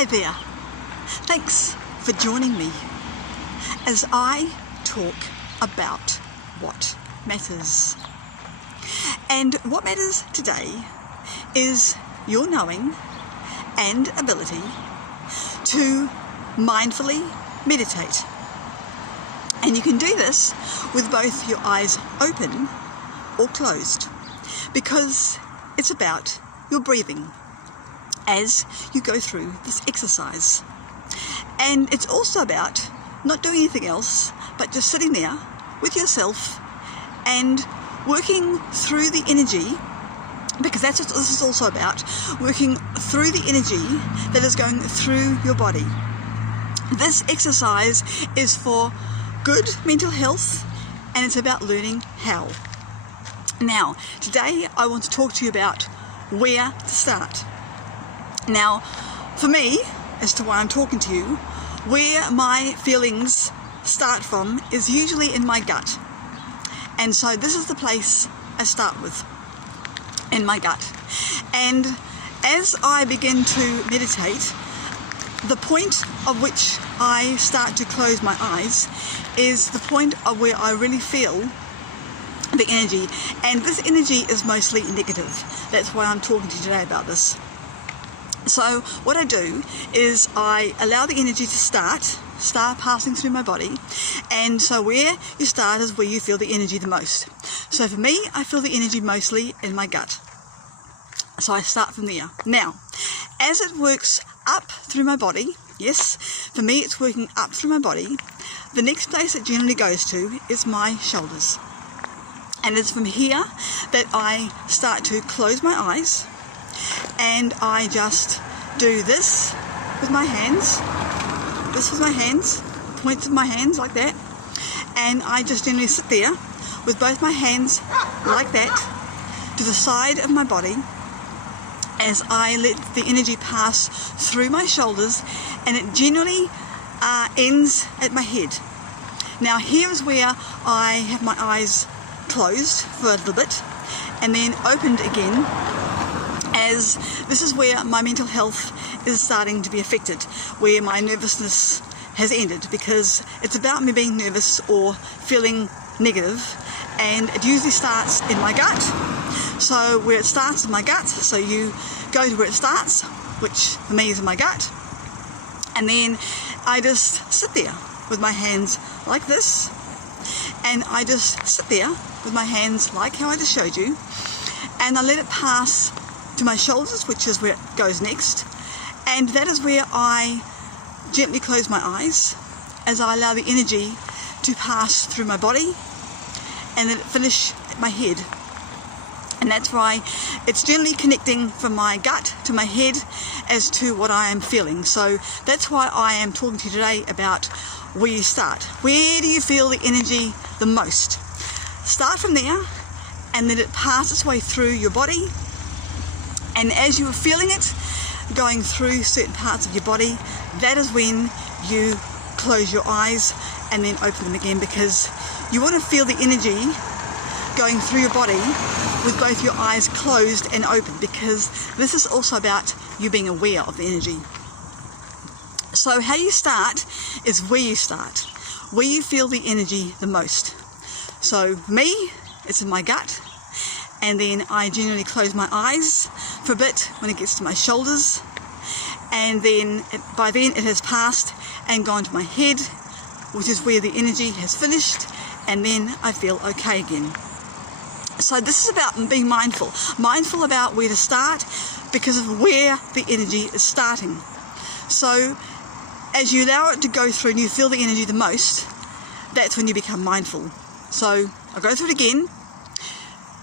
Hi there. Thanks for joining me as I talk about what matters. And what matters today is your knowing and ability to mindfully meditate. And you can do this with both your eyes open or closed, because it's about your breathing as you go through this exercise. And it's also about not doing anything else but just sitting there with yourself and working through the energy, because that's what this is also about, working through the energy that is going through your body. This exercise is for good mental health, and it's about learning how. Now, today I want to talk to you about where to start. Now, for me, as to why I'm talking to you, where my feelings start from is usually in my gut. And so this is the place I start with, in my gut. And as I begin to meditate, the point of which I start to close my eyes is the point of where I really feel the energy. And this energy is mostly negative. That's why I'm talking to you today about this. So what I do is I allow the energy to start passing through my body. And so where you start is where you feel the energy the most. So for me, I feel the energy mostly in my gut. So I start from there. Now, as it works up through my body, yes, for me it's working up through my body, the next place it generally goes to is my shoulders. And it's from here that I start to close my eyes, and I just do this with my hands, points of my hands like that, and I just generally sit there with both my hands like that to the side of my body as I let the energy pass through my shoulders, and it generally ends at my head. Now here is where I have my eyes closed for a little bit and then opened again, as this is where my mental health is starting to be affected, where my nervousness has ended, because it's about me being nervous or feeling negative, and it usually starts in my gut. So where it starts in my gut, so you go to where it starts, which for me is in my gut, and then I just sit there with my hands like this, and I just sit there with my hands like how I just showed you, and I let it pass to my shoulders, which is where it goes next, and that is where I gently close my eyes as I allow the energy to pass through my body and let it finish at my head. And that's why it's generally connecting from my gut to my head as to what I am feeling. So that's why I am talking to you today about where you start. Where do you feel the energy the most? Start from there and let it pass its way through your body. And as you are feeling it going through certain parts of your body, that is when you close your eyes and then open them again, because you want to feel the energy going through your body with both your eyes closed and open, because this is also about you being aware of the energy. So how you start is where you start, where you feel the energy the most. So for me, it's in my gut, and then I generally close my eyes for a bit when it gets to my shoulders, and then by then it has passed and gone to my head, which is where the energy has finished, and then I feel okay again. So this is about being mindful about where to start, because of where the energy is starting. So as you allow it to go through and you feel the energy the most, that's when you become mindful. So I'll go through it again.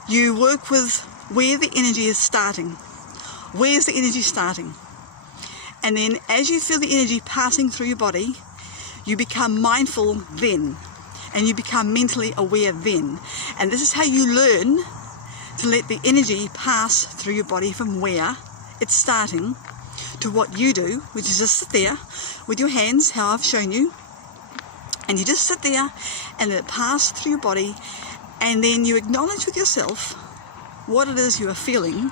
You work with where the energy is starting. Where's the energy starting? And then as you feel the energy passing through your body, you become mindful then, and you become mentally aware then. And this is how you learn to let the energy pass through your body from where it's starting to what you do, which is just sit there with your hands, how I've shown you, and you just sit there and let it pass through your body, and then you acknowledge with yourself what it is you are feeling,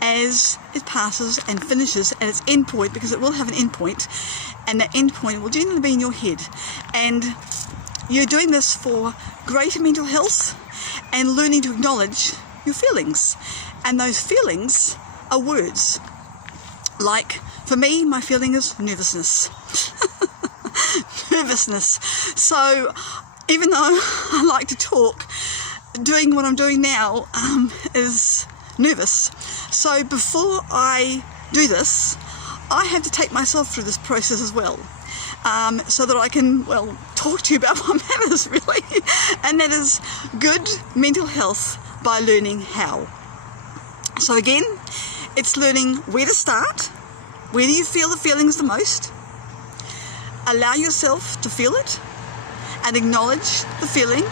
as it passes and finishes at its end point, because it will have an end point, and that end point will generally be in your head. And you're doing this for greater mental health and learning to acknowledge your feelings. And those feelings are words. Like, for me, my feeling is nervousness. Nervousness. So, even though I like to talk, doing what I'm doing now is nervous. So before I do this, I have to take myself through this process as well, so that I can, well, talk to you about what matters really, and that is good mental health by learning how. So again, it's learning where to start. Where do you feel the feelings the most? Allow yourself to feel it and acknowledge the feeling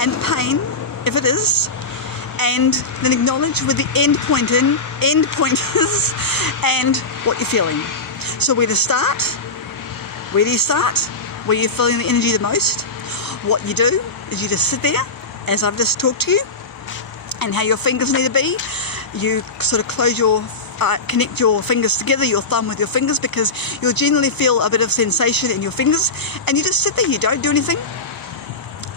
and pain, if it is, and then acknowledge where the end point is and what you're feeling. So where to start? Where do you start? Where you're feeling the energy the most? What you do is you just sit there, as I've just talked to you, and how your fingers need to be. You sort of connect your fingers together, your thumb with your fingers, because you'll generally feel a bit of sensation in your fingers, and you just sit there, you don't do anything.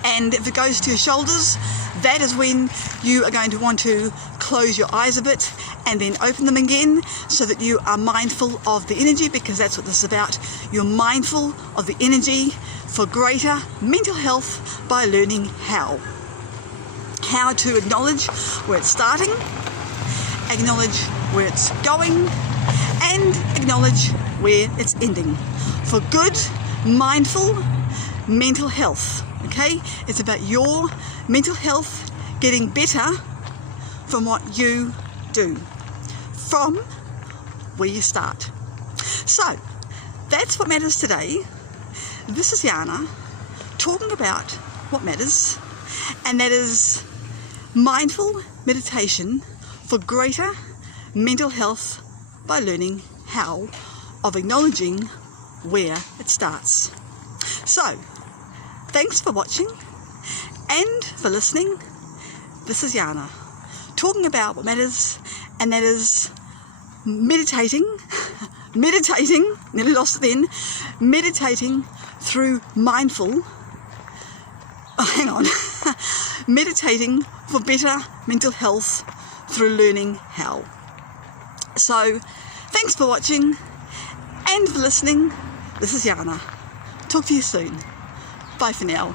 And if it goes to your shoulders, that is when you are going to want to close your eyes a bit and then open them again, so that you are mindful of the energy, because that's what this is about. You're mindful of the energy for greater mental health by learning how. How to acknowledge where it's starting, acknowledge where it's going, and acknowledge where it's ending. For good, mindful mental health. Okay, it's about your mental health getting better from what you do, from where you start. So that's what matters today. This is Yana talking about what matters, and that is mindful meditation for greater mental health by learning how, of acknowledging where it starts. So thanks for watching and for listening. This is Yana talking about what matters, and that is meditating, nearly lost it then, meditating through meditating for better mental health through learning how. So thanks for watching and for listening. This is Yana. Talk to you soon. Bye for now.